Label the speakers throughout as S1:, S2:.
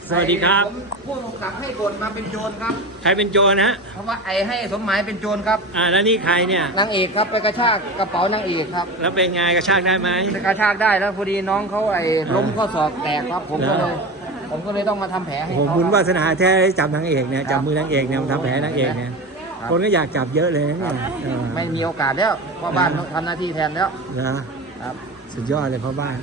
S1: สวัสดีครับ
S2: ผมผู้กำกับให้บทมาเป็นโจรครับ
S1: ใครเป็นโจรนะฮะ
S2: เพราะว่าไอ้ให้สมหมายเป็นโจรครับ
S1: แล้วนี่ใครเนี่ย
S2: นางเอกครับไปกระชากกระเป๋านางเอกครับ
S1: แล้วเป็นไงกระชากได้ไหม
S2: ไปกระชากได้แล้วพอดีน้องเขาล้มข้อศอกแตกครับ ผมก็
S1: เหร
S2: เล
S1: อ
S2: ยต้องมาทำแผลให้
S1: ผม
S2: เขา
S1: บุญ
S2: ครับ
S1: วาสนาแท้จับนางเอกเนี่ย
S2: ครับ
S1: จับมือนางเอกเนี่ยมาทำแผลนางเอกเนี่ยคนก็อยากจับเยอะเลยนะเนี่ย
S2: ไม่มีโอกาสแล้วเพราะบ้านทำหน้าที่แทนแล้ว
S1: นะครับ สุดยอดเลยพ่อบ้าน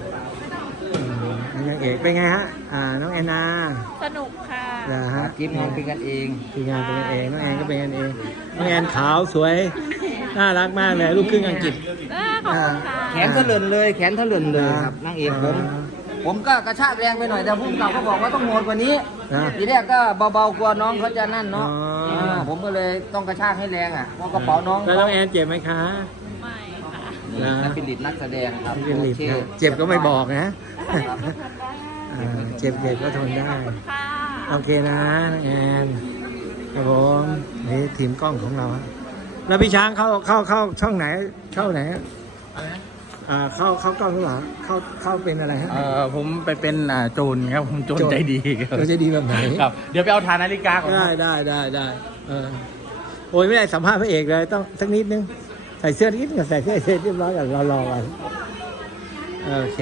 S1: นางเอกเป็นไงฮะน้องแอนนา
S3: สนุกค่ะ
S1: เหรอฮะ
S2: กิฟต์งานเป็นกันเอง
S1: ทีมงานเป็นกันเองน้องแอนก็เป็นกันเองน้องแอนขาวสวยน่ารักมากเลยลูกครึ่งอังกฤษ
S3: ขอบคุณค่ะ
S2: แขนทะเลินเลยแขนทะเลินเลยครับนางเอกผมก็กระชากแรงไปหน่อยแต่ผู้กำกับเขาบอกว่าต้องโหดกว่านี้
S1: นะ
S2: ทีแรกก็เบาๆกลัวน้องเขาจะนั่นเนาะ
S1: อ๋อ
S2: ผมก็เลยต้องกระชากให้แรงเพราะกระเป๋าน้อง
S1: แล้วน้องแอนเจ็บไหมคะ
S3: ไม่ค่ะ
S2: นักเป็นลิดนักแสดงครับ
S1: เป็นลิฟต์
S2: โอ
S1: นะ
S2: ค
S1: เจ็บก็ไม่บอกนะ
S2: ครับ
S1: เจ็บก็ทนได้
S3: ค่ะ
S1: โอเคนะน้องแอนครับผมนี่ทีมกล้องของเราฮะแล้วพี่ช้างเข้าช่องไหนเข้าไหนเข้ากล้องหรือเปล่าเข้าเป็นอะไรฮะ
S4: ผมไปเป็นโจรครับผมโจรใจดีครับ
S1: เราจะดีแบบไหน
S4: ครับ เดี๋ยวไปเอาทานนาฬิกาก่อนครับ
S1: ได้โอ้ยไม่ได้สัมภาษณ์พระเอกเลยต้องสักนิดนึงใส่เสื้อนิดกับใส่เสื้อเรียบร้อยกันรอกันโอเค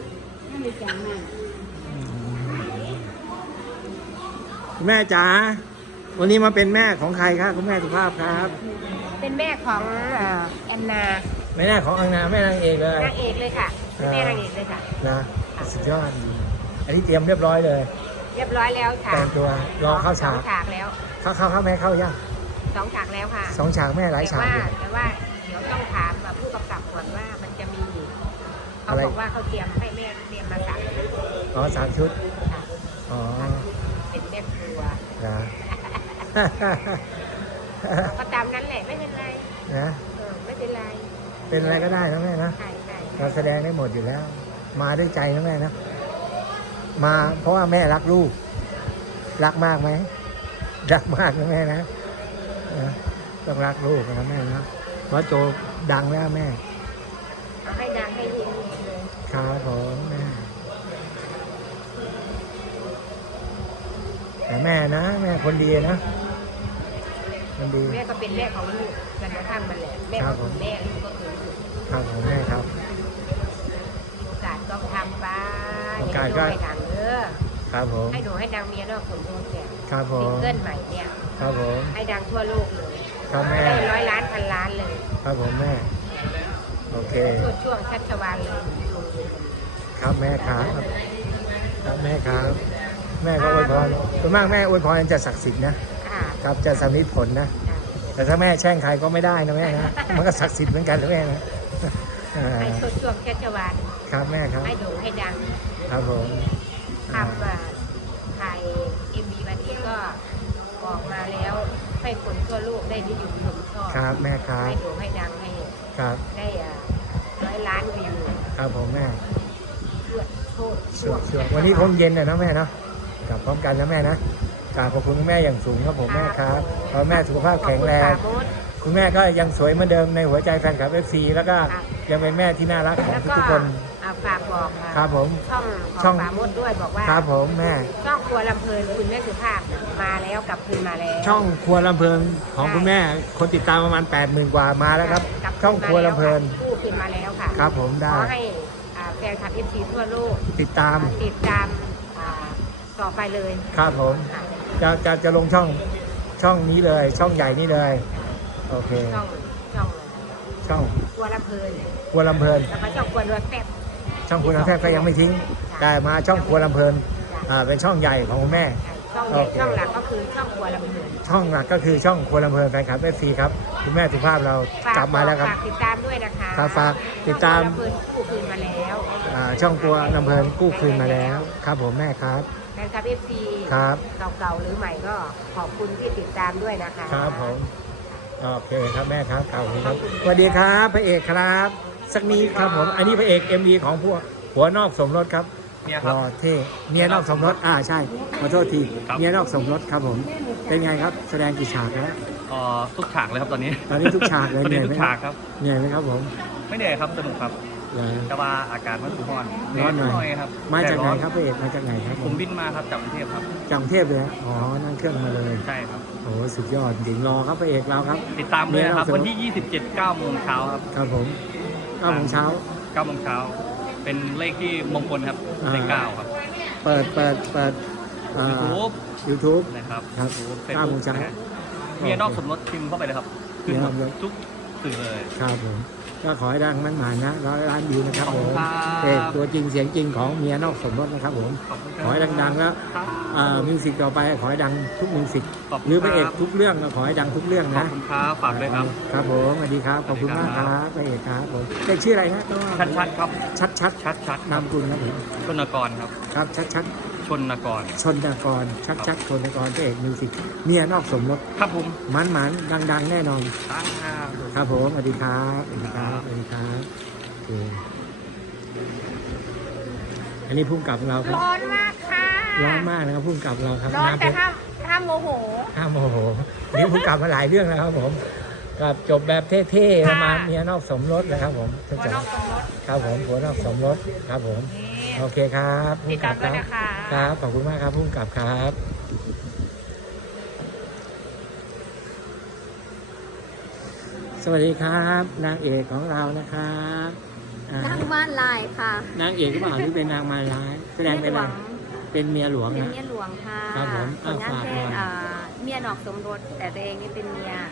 S1: คุณแม่จ๋าวันนี้มาเป็นแม่ของใครครับคุณแม่สุภาพครับ
S5: เป็นแม่ของแอนนา
S1: แม่ของอังนาแม่นางเอกเลย
S5: นางเอกเลยค่ะเป็นแม่นางเอกเลยค่ะ
S1: นะสุดยอดอันนี้เตรียมเรียบร้อยเลย
S5: เรียบร้อยแล้วค่ะ
S1: แต่งตัวรอเข้าฉาก
S5: สองฉากแล้ว
S1: เข้าแม่เข้ายัง
S5: 2 ฉากแล้วค่ะ
S1: สองฉากแม่หลายฉากอยู่
S5: แต่ว่าเดี๋ยวต้องถามผู้กำกับก่อนว่ามันจะมีเขา
S1: อะไร
S5: บอกว่าเขาเตรียมให้แม่เตรียมมา3 ชุด
S1: อ๋อ3 ชุด
S5: ค่ะ
S1: อ๋อ
S5: เป็นแม่ครัว
S1: นะ
S5: ก็ตามนั้นแหละไม่เป็นไร
S1: นะ
S5: ไม่เป็นไร
S1: เป็นอะไรก็ได้นะแม่นะ
S5: ใช่ใช่
S1: เราแสดงได้หมดอยู่แล้ว มาด้วยใจนะแม่นะมาเพราะว่าแม่รักลูก รักมากไหมรักมากนะแม่นะต้องรักลูกนะแม่นะเพราะโจดังแล้วแม่
S5: เอาให้ดังให้ยิงเลย
S1: ครับผมแม่แต่แม่นะแม่คนดีนะคนดี
S5: แม่ก็เป็นแม่ของลูกกันกระทั่งมันแหละแม่
S1: ครั
S5: ก็
S1: บผม
S5: คือแม่ลูกก็คือลูก
S1: ครับผมแม่ครับ
S5: โอกาสต้องทำไป
S1: โอกาสก็
S5: ให้ดังเด้อ
S1: ครับผม
S5: ให้หนูให้ดังเมียนอกคนโน้นเนี่ย
S1: ครับผ
S5: ซิง
S1: ม
S5: เกิลใหม่เนี่ย
S1: ครับผม
S5: ให้ดังทั่วโลกเลย
S1: ครับแม่
S5: ได้100 ล้านพันล้านเลย
S1: ครับผมแม่โอเค
S5: ช่วงชัชวาลเลย
S1: ครับแม่ครับครับแม่ครับ แม่ก็อวยพรส่วนมากแม่อวยพรจะศักดิ์สิทธิ์นะ
S5: อ่า
S1: ครับจะสำลิดผลนะ แต่ถ้าแม่แช่งใครก็ไม่ได้นะแม่นะมันก็ศักดิ์สิทธิ์เหมือนกันนะแม่นะอ่า
S5: ให้ช่วงชัชวาล
S1: ครับแม่ครับ
S5: ให้หนูให้ดัง
S1: ครับผม
S5: ทำถ่ายMVวันนี้ก็ออกมาแล้วให้คนทั่วโลกได้นิยมชมชอบ
S1: ครับแม่ครับ
S5: ให้หนูให้ดังให้
S1: ครับ
S5: ได้100 ล้านวิว
S1: ครับผมแม่
S5: ช่วง
S1: ช่วงวันนี้คงเย็นนะแม่เนาะกลับพร้อมกันนะแม่นะกราบขอบคุณแม่อย่างสูงครับผมแม่ครับขอให้แม่สุขภาพแข็งแรง
S5: ขอบคุณ
S1: คุณแม่ก็ยังสวยเหมือนเดิมในหัวใจแฟนคลับ FC แล้วก็ยังเป็นแม่ที่น่ารักของ
S5: แล้วก็
S1: ทุกๆคน
S5: ฝากบอก
S1: ครับผม
S5: ช่
S1: ช่
S5: อ
S1: อง ง
S5: ปราโมดด้วยบอกว่า
S1: ครับผมแม่
S5: ช่องครัวลำเพลินคุณแม่สุภาพมาแล้วกลับคืนมาแล้ว
S1: ช่องครัวลำเพลินของคุณแม่ คนติดตามประมาณ 80,000 กว่ามาแล้วครับ
S5: กลับ
S1: ช่องครัวลำเพลิน
S5: กู้คืนมาแล้วค่ะ
S1: ครับผม
S5: ข
S1: ได้
S5: อให้แฟนคลับ FC ทั่วโลก
S1: ติดตาม
S5: อ่าต่อไปเลย
S1: ครับผม
S5: ค่ะ
S1: จะลงช่องนี้เลย ช่องใหญ่นี้เลย โอเค
S5: ช่อง
S1: ช่อง
S5: ครัวลำเพลิน
S1: ครัวลำเพลิน
S5: แล้วก็ช่องครัวรวยแป๊บ
S1: ช่องครัวลำแทบก็ยังไม่ทิ้ง แต่มาช่องครัวลำเพลินเป็นช่องใหญ่ของคุณแม่
S5: ช่องใหญ่ช่องหลักก็คือช่องครัวลำเพลิน
S1: ช่องหลักก็คือช่องครัวลำเพลินแฟนคลับ FC ครับคุณแม่สุภาพเรากลับมาแล้วครับ
S5: ฝากติดตามด้วยนะคะ
S1: ครับฝากติดตาม
S5: ช่องครัวลำเพลินกู้คืนมาแล้ว
S1: ช่องครัวลำเพลินกู้คืนมาแล้ว ครับผมแม่ครับ
S5: แฟนคลับ FC
S1: ครับ
S5: เก่าๆหรือใหม่ก็ขอบคุณที่ติดตามด้วยนะคะ
S1: ครับผมโอเคครับแม่ครับขอบคุณครับสวัสดีครับพระเอกครับ สักนิดครับผมอันนี้พระเอก MV ของพวกหัวนอกสมรสครับ
S4: เนี่ยครับ
S1: รอเท่เมียนอกสมรสใช่ขอโทษที
S4: ครับ
S1: เมียนอกสมรสครับผมเป็นไงครับแสดงกี่ฉากแล้ว
S4: ทุกฉากเลยครับตอนนี้
S1: ตอนนี้ทุกฉากเลย
S4: ตอน
S1: เหนื่
S4: นี้
S1: อยไหม
S4: ทุกฉากครับ
S1: เหนื่อยไหมครับผม
S4: ไม่เหนื่อยครับสนุกครับ
S1: เหรอ
S4: แต่ว่าอากาศมันสุดร้อน
S1: ร้อนหน่อย
S4: ครับ
S1: มาจากไหน
S4: แดดอ
S1: ครับพระเอกมาจากไหนครับ
S4: ผมบินมาครับจากกรุงเทพครับ
S1: จากกรุงเทพเลยฮะอ๋อนั่งเครื่องมาเลย
S4: ใช่ครับ
S1: โอ้สุดยอดจริงรอครับพระเอกเราครับ
S4: ติดตามเลยนะครับ
S1: เนี่ย
S4: วันที่ 27 9 โมงเช้าครับ
S1: ครับผม9 โมงเช้า
S4: 9 โมงเช้า เป็นเลขที่มงคลครับ เลข 9 ครับ
S1: เปิดYouTube
S4: นะครับ
S1: ครับ 9 โมงเช้า
S4: เมียนอกสมรสพิมพ์เข้าไปเลยครับขึ้นหมด
S1: เมียนอกสมรส
S4: ทุกสื่อเลย
S1: ครับผมก็ขอให้ดังมั่นหมายนะ100 ล้านวิวนะครับ
S4: ขอบ
S1: ผ
S4: คุ
S1: ม
S4: ณครับ
S1: เอกตัวจริงเสียงจริงของเมียนอกสมรสนะครับผม
S4: ขอบคุณค
S1: ข
S4: รับ
S1: อให้ดังๆแล้ว
S4: ครับ
S1: มิวสิกต่อไปขอให้ดังทุกมิวสิก
S4: ขอบคุณ
S1: หรือพระเอก
S4: ครับ
S1: ทุกเรื่องก็ขอให้ดังทุกเรื่อง
S4: ขอบ
S1: นะ
S4: คุณครับฝากด้วยครับ
S1: ครับผมสวัสดีครับขอบคุณมากครับพระเอกครับผมเด็กชื่ออะไรนะตัว
S4: ชัดๆครับ
S1: ชัด
S4: ชัดๆ
S1: นามคุณครับผม
S4: ชนกรครับ
S1: ครับชัด
S4: ชนกร
S1: ชนกรชัดชนกรพระเอกมิวสิกเมียนอกสมรส
S4: ครับผม
S1: มันดังแน่นอน
S4: ตั้งครับ
S1: ครับผมสวัสดีครับสวัสดีครับสวัสดีครับโอเคอันนี้พุ่งกลับเราครับ
S5: ร้อนมากค่ะ
S1: ร้อนมากนะครับพุ่งกลับเราครับ
S5: ร้อนแต่
S1: ำ
S5: ห้ามโมโห
S1: ห้ามโมโหนี่พุ่งกลับมาหลายเรื่องแล้วครับผมกับจบแบบเท่ๆประมาณเมียนอกสมรสนะครับผม
S5: หัวนอกสมรส
S1: ครับผมผัวนอกสมรสครับผม
S5: นี่
S1: โอเคครับ
S5: ติดตามด้วยนะคะ
S1: ครับขอบคุณมากครับพุ่งกลับครับ สวัสดีครับนางเอกของเรานะครับอ่า
S6: นั่งบ้านลายค่ะ
S1: นางเอกหรือเปล่าหรือเป็นนางมารร้ายแสดงเป็นอะไรเป็นเมียหลวง
S6: เป็น
S1: นะ
S6: เมียหลวงค่ะ
S1: ครับผม
S6: ผลงานเพลง
S1: ฝากหน่อย
S6: เมียนอกสมรสแต่ตัวเองนี่เป็นเมีย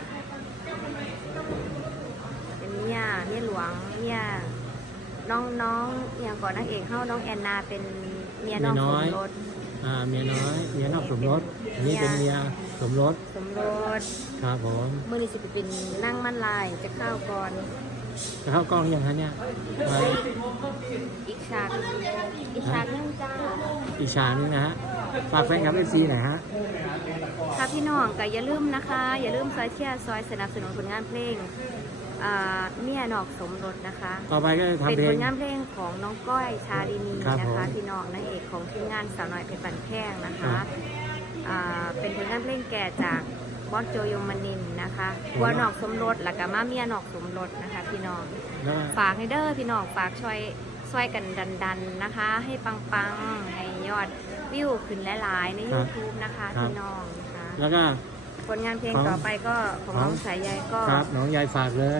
S6: หลวงเมียน้องอย่างก่อนนางเอกเข้าน้องแอนนาเป็นเมียนอกสมรส
S1: เมียน้อยเมียนอกสมรสอันนี้เป็นเมียสมรส
S6: สมรส
S1: ครับผม
S6: เมื่อนี้สิไปเป็นนั่งมั่นลายจะเข้าก่อน
S1: จะเข้ากล้องยังคะเนี่ยมา
S6: อีกฉากนึงจ้า
S1: อีกฉากนึงนะฮะฝากแฟนคลับเอฟซีหน่อยฮะ
S6: ค่ะพี่น้องก็อย่าลืมนะคะ อย่าลืมซอยเชียร์ซอยสนับสนุนผลงานเพลงเมียนอกสมรสนะคะ
S1: ต่อไปก็จะทำ
S6: เป็น
S1: เพล
S6: ผ
S1: ง
S6: ลงานเพลงของน้องก้อยชาลินี
S1: ครับ
S6: นะคะ
S1: ผม
S6: พี่น้องนางเอกของทีมงานสาวน้อยเพชรบันแข้งนะ
S1: ครั
S6: คะ
S1: บ
S6: เป็นผลงานเพลงแก่จากบอสโจยมนินทร์นะคะ
S1: ครับ
S6: วัวนอกสมรสแล้วก็มาเมียนอกสมรสนะคะ พี่น้อง
S1: แล้ว
S6: ฝากให้เด้อพี่น้องฝากช่วยกันดันๆนะคะ ให้ปังๆให้ยอดวิวขึ้นหลายๆใน YouTube นะคะพี่น้องนะคะ
S1: แล้วก็
S6: ผลงานเพลง
S1: ของ
S6: ต่อไปก็ของน้องสายใยก็
S1: ครับน้องยายฝากเลย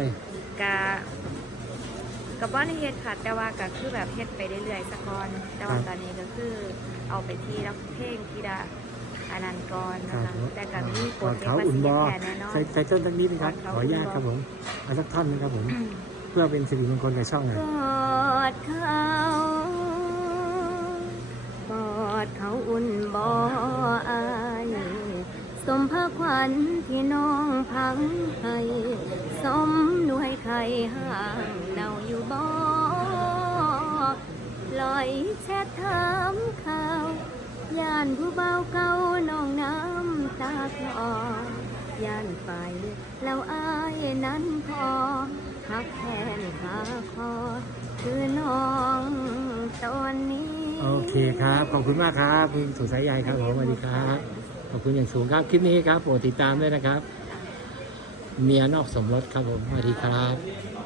S6: กับว่าในเฮ็ดค่ะแต่ว่าก็คือแบบเฮ็ดไปเรื่อยๆสักก่อนแต่ว่าตอนนี้ก็คือเอาไปที่รับเพลงที่ดาอันนั้นก่อน
S1: ครั
S6: นะ
S1: บ
S6: คะ
S1: ผม
S6: แต่กับมีโปร
S1: กอด
S6: เจก
S1: เขา
S6: ต์มา
S1: อุ่น
S6: เสี
S1: บ
S6: ย
S1: อ
S6: แทนแน่นอน
S1: ใส่ต้นสักนิดนึงครับ
S6: กอดเขา
S1: ขออนุญาตครับผมเอาสักท่อนนึงครับผม เพื่อเป็นสิริมงคลกับช่องหน่อย
S6: กอดเขาอุ่นบ่อายสมพระขวัญที่น้องพังให้สมด้วยไข่ห่างเนาอยู่บ่ลอยแชทถามข่าวย่านผู้เบาเก่าน้องน้ำตาคลอย่านไปแล้วอายนั้นพอหักแทนขาคอคือน้องตอนนี้
S1: โอเคครับขอบคุณมากครับคุณสุสายใยครับผมสวัสดีครับขอบคุณอย่างสูงครับคลิปนี้ครับโปรดติดตามด้วยนะครับ เมียนอกสมรสครับผมสวัสดีครับ